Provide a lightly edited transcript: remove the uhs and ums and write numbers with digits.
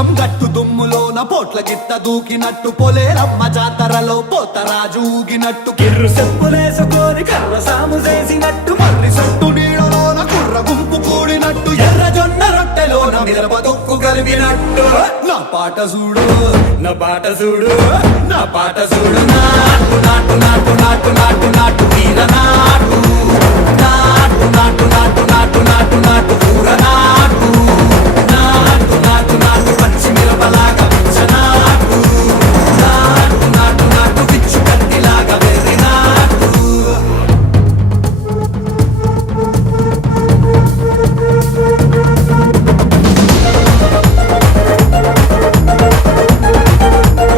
పుల్లం గట్టు దుమ్ములోన పోట్ల గిత్త దూకినట్టు పొలేరమ్మ జాతరలో పోతరాజు ఊగినట్టు కిర్రు చెప్పులేసుకొని కర్ర సాము చేసినట్టు మర్రి సొట్టు నీడలోన కుర్ర గుంపు కూడినట్టు ఎర్ర జొన్న రొట్టెలోన మిరప దొక్కు కలిపినట్టు నా పాట చూడు నా పాట చూడు నా పాట చూడు నాటు నాటు నాటు నాటు నాటు నాటు వీరనా